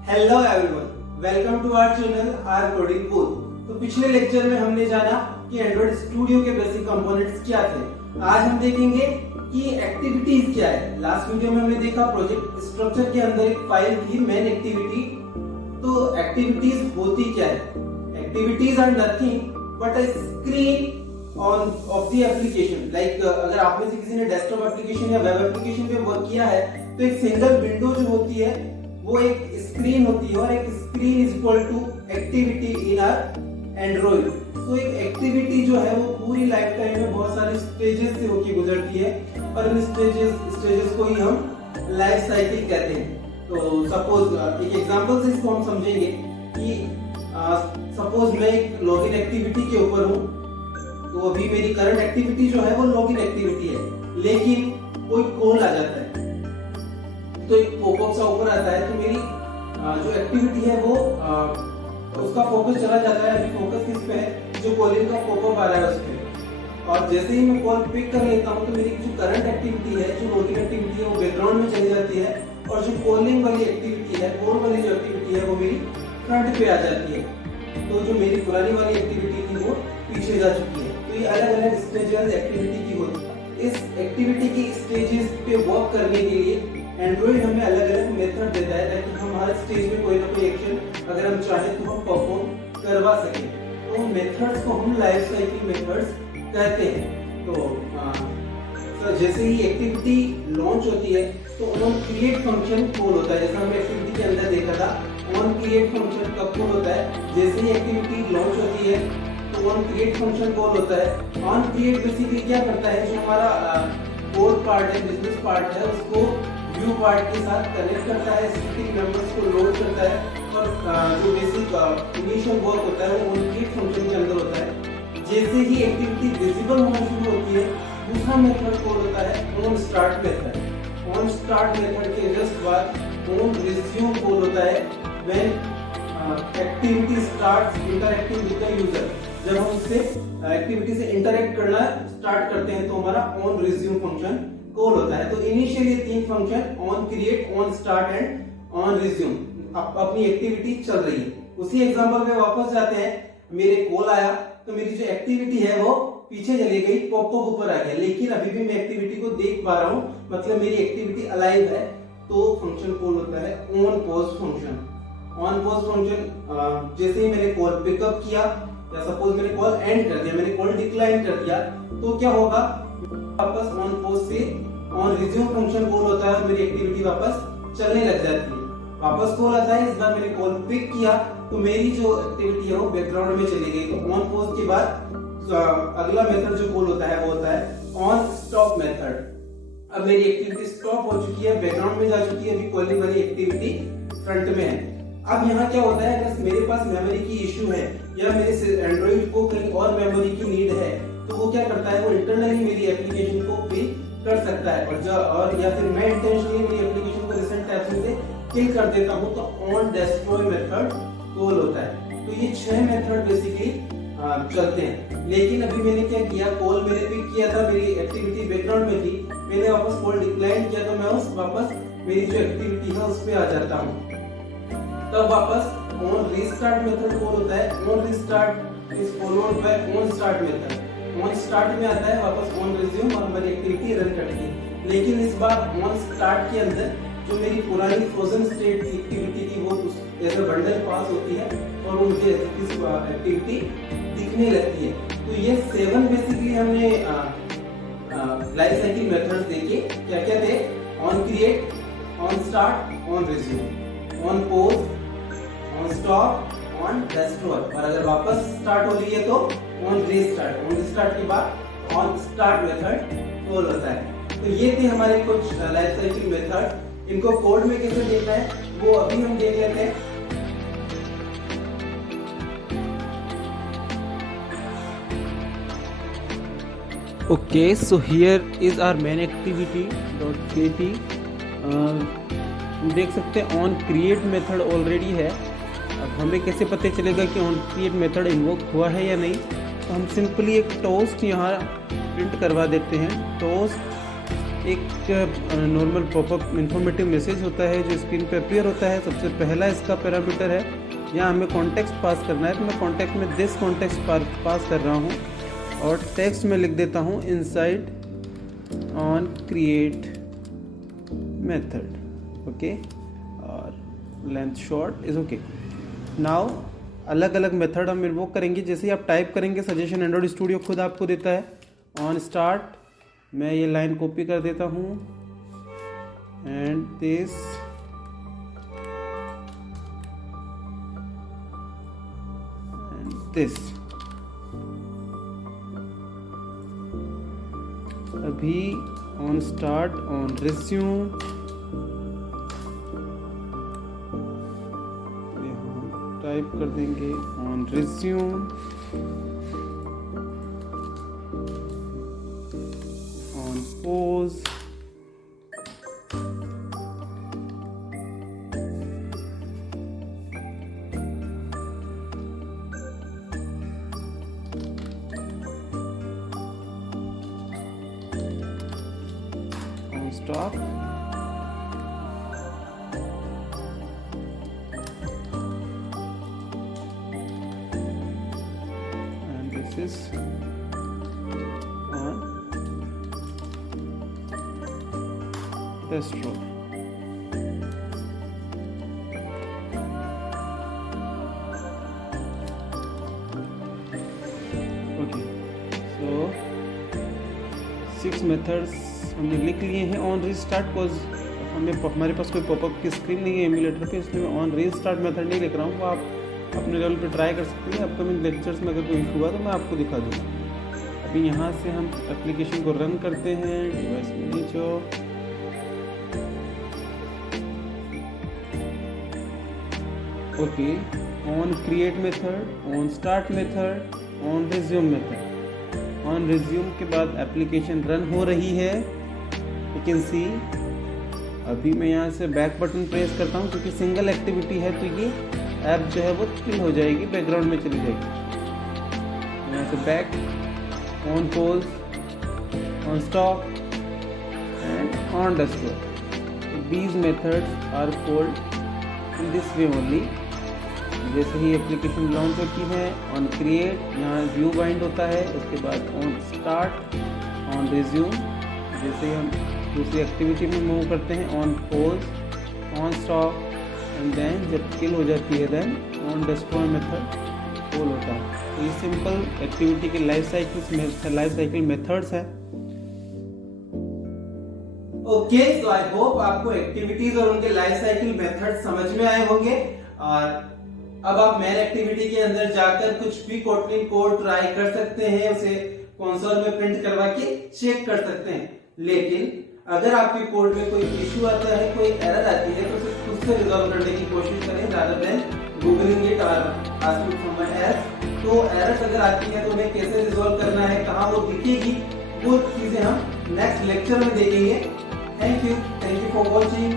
Hello everyone, welcome to our channel R coding cool. तो पिछले lecture में हमने जाना कि एंड्रॉइड स्टूडियो के बेसिक कंपोनेंट्स क्या थे। आज हम देखेंगे कि एक्टिविटीज क्या है। लास्ट वीडियो में हमने देखा प्रोजेक्ट स्ट्रक्चर के अंदर एक फाइल थी मेन एक्टिविटी। तो एक्टिविटीज होती क्या है? Activities are nothing but a screen on of the application. Like अगर आप में से किसी ने डेस्कटॉप एप्लीकेशन या वेब एप्लीकेशन पे वर्क किया है तो एक सिंगल विंडो जो होती है वो एक स्क्रीन होती है और एक screen is equal to activity in our Android. तो एक एक्टिविटी जो है वो पूरी लाइफ टाइम में बहुत सारे स्टेजेस से होकर गुजरती है और इन स्टेजेस को ही हम लाइफ साइकिल कहते हैं। तो सपोज एक एग्जांपल से इसको हम समझेंगे कि सपोज मैं एक लॉगिन एक्टिविटी के ऊपर हूँ। तो अभी मेरी करंट एक्टिविटी जो है वो लॉगिन एक्टिविटी है, लेकिन कोई कॉल आ जाता है तो एक पॉपअप सा ऊपर आता है। तो मेरी जो एक्टिविटी है वो उसका फोकस चला जाता है। अभी फोकस किस पे है? जो कॉलिंग का पॉपअप आ रहा है उस पे। और जैसे ही मैं कॉल पिक कर लेता हूँ तो मेरी जो करंट एक्टिविटी है, जो लॉगिन एक्टिविटी है, वो बैकग्राउंड में चली जाती है और जो कॉलिंग वाली एक्टिविटी है, कॉल वाली जो एक्टिविटी है वो मेरी फ्रंट पे आ जाती है। तो जो मेरी पुरानी वाली एक्टिविटी थी वो पीछे जा चुकी है। तो ये अलग अलग स्टेजेस एक्टिविटी की होती है। इस एक्टिविटी की स्टेजेस पे वर्क करने के लिए एंड्रॉइड हमें अलग अलग मेथड देता है ताकि हम हर स्टेज में कोई ना कोई एक्शन अगर हम चाहें तो हम परफॉर्म करवा सकें। तो मेथड्स को हम लाइफ साइकिल मेथड्स कहते हैं। तो जैसे ही एक्टिविटी लॉन्च होती है तो ऑन क्रिएट फंक्शन कॉल होता है। जैसा हमने एक्टिविटी के अंदर देखा था, ऑन क्रिएट फंक्शन कब कॉल होता है? जैसे ही एक्टिविटी लॉन्च होती है तो ऑन क्रिएट फंक्शन कॉल होता है। ऑन क्रिएट बेसिकली क्या करता है? जो हमारा कोड पार्ट है, बिजनेस पार्ट है, उसको व्यू पार्ट के साथ कनेक्ट करता है, स्टैटिक मेंबर्स को लोड करता है और जो बेसिक इनिशियल वर्क होता है वो ऑन क्रिएट फंक्शन के अंदर होता है। जैसे ही एक्टिविटी विजिबल होना शुरू होती है, दूसरा मेथड कॉल होता है on start method. On start method के जस्ट बाद ऑन रिज्यूम कॉल होता है when activity starts interacting with the user. जब हम उससे एक्टिविटी से इंटरैक्ट करना स्टार्ट करते हैं तो हमारा ऑन रिज्यूम फंक्शन कॉल होता है। तो इनिशियली तीन function on create, on start and on resume अपनी एक्टिविटी चल रही है। उसी एग्जांपल पे वापस जाते हैं। मेरे कॉल आया तो मेरी जो एक्टिविटी है वो पीछे चली गई, पॉपअप ऊपर आ गया, लेकिन अभी भी मैं एक्टिविटी को देख पा रहा हूँ, मतलब मेरी एक्टिविटी अलाइव है। तो फंक्शन कॉल होता है on pause function. On pause function जैसे ही मैंने कॉल पिकअप किया या सपोज मैंने कॉल एंड कर दिया, मैंने कॉल डिक्लाइन कर दिया, तो क्या होगा? वापस ऑन पॉज से ऑन रिज्यूम फंक्शन कॉल होता है और मेरी एक्टिविटी वापस चलने लग जाती है। वापस कॉल आता है, इस बार मैंने कॉल पिक किया तो मेरी जो एक्टिविटी है वो बैकग्राउंड में चली गई। तो ऑन पॉज के बाद अगला मेथड जो कॉल होता है वो होता है ऑन स्टॉप मेथड। अब मेरी एक्टिविटी स्टॉप हो चुकी है, बैकग्राउंड में जा चुकी है, अभी कॉलिंग वाली एक्टिविटी फ्रंट में है। अब यहाँ क्या होता है? अगर मेरे पास मेमोरी की इश्यू है या मेरे एंड्रॉइड को कहीं और मेमोरी की नीड है तो वो क्या करता है? वो इंटरनली मेरी एप्लीकेशन को किल कर सकता है और या फिर मैं इंटेंशनली मेरी एप्लीकेशन को रिसेंट टैब्स से किल कर देता हूँ तो ऑन डिस्ट्रॉय मेथड कॉल होता है। तो ये 6 मेथड बेसिकली चलते हैं। लेकिन अभी मैंने क्या किया? कॉल मैंने पिक किया था, मेरी एक्टिविटी बैकग्राउंड में थी, मैंने वापस कॉल डिक्लाइन किया तो मैं उस वापस मेरी जो एक्टिविटी है उस पे आ जाता हूँ। तब वापस ऑन रीस्टार्ट मेथड कॉल होता है। On restart is followed by on start method. On start में आता है वापस ऑन रिज्यूम और मेरी एक्टिविटी रन करती है। लेकिन इस बार ऑन स्टार्ट के अंदर जो मेरी पुरानी फ्रोजन स्टेट की एक्टिविटी थी वो एज अ बंडल पास होती है और वो मुझे एक्टिविटी दिखने लगती है। तो ये 7 बेसिकली हमने लाइफ साइकिल मेथड्स देखे। क्या क्या थे? On create, on start, on resume, on pause, on stop, on destroy. और अगर वापस स्टार्ट हो रही है तो ऑन रीस्टार्ट। ऑन रीस्टार्ट के बाद ऑन स्टार्ट मेथड कॉल होता है। तो ये थे हमारे कुछ लाइफ साइकिल मेथड। इनको कोड में कैसे देखना है वो अभी हम देख लेते हैं। Okay, so here is our main activity .kt. देख सकते हैं ऑन क्रिएट मेथड ऑलरेडी है। अब हमें कैसे पता चलेगा कि ऑन क्रिएट मेथड इन्वोक हुआ है या नहीं? तो हम सिंपली एक टोस्ट यहाँ प्रिंट करवा देते हैं। टोस्ट एक नॉर्मल पॉपअप इन्फॉर्मेटिव मैसेज होता है जो स्क्रीन पे अपीयर होता है। सबसे पहला इसका पैरामीटर है, यहाँ हमें कॉन्टेक्स्ट पास करना है, तो मैं कॉन्टेक्स्ट में दिस कॉन्टेक्स्ट पास कर रहा हूँ और टेक्स्ट में लिख देता हूँ inside on create method, okay, और length short is okay. Now अलग अलग मेथड हम इन्वोक करेंगे। जैसे ही आप टाइप करेंगे सजेशन एंड्रॉइड स्टूडियो खुद आपको देता है। ऑन स्टार्ट मैं ये लाइन कॉपी कर देता हूँ एंड दिस एंड दिस। अभी on start on resume type कर देंगे on resume, on pause, on stop, is on test row. Okay, so 6 methods हमने लिख लिए हैं। ऑन रीस्टार्ट कोज हमारे पास कोई पॉपअप की स्क्रीन नहीं है एमुलेटर पे, इसलिए मैं ऑन रीस्टार्ट मेथड नहीं लिख रहा हूँ। वो आप अपने लेवल पे ट्राई कर सकते हैं। अपकमिंग लेक्चर्स में अगर कोई इशू हुआ तो मैं आपको दिखा दूँगा। अभी यहाँ से हम एप्लीकेशन को रन करते हैं। Device manager, okay, on create method, on start method, on resume method. On resume के बाद एप्लीकेशन रन हो रही है, यू कैन सी। अभी मैं यहाँ से बैक बटन प्रेस करता हूँ क्योंकि सिंगल एक्टिविटी है, तो ये ऐप जो है वो किल हो जाएगी, बैकग्राउंड में चली जाएगी। यहाँ से back, on pause, on stop and on dashboard. These methods are called in this way only। जैसे ही एप्लीकेशन लॉन्च होती है, ऑन क्रिएट, यहाँ व्यू बाइंड होता है, उसके बाद ऑन स्टार्ट, ऑन रिज्यूम, जैसे ही हम दूसरी एक्टिविटी में मूव करते हैं, on pause, on stop and then जब किल हो जाती है then on destroy method call होता है। तो ये सिंपल एक्टिविटी के लाइफ साइकिल मेथड्स है। ओके, सो आई होप आपको एक्टिविटीज और उनके लाइफ साइकिल मेथड समझ में आए होंगे। और अब आप मेन एक्टिविटी के अंदर जाकर कुछ भी कोटलिन कोड ट्राई कर सकते हैं, उसे कंसोल में प्रिंट करवा के चेक कर सकते हैं। लेकिन अगर आपके कोड में कोई इशू आता है, कोई एरर आती है, तो उसे खुद से रिजॉल्व करने की कोशिश करें rather than गूगलिंग इट और आस्किंग समवन एल्स। तो एरर्स अगर आती है तो उन्हें कैसे रिजॉल्व करना है, कहाँ वो दिखेगी, वो चीजें हम नेक्स्ट लेक्चर में देखेंगे। Thank you for watching.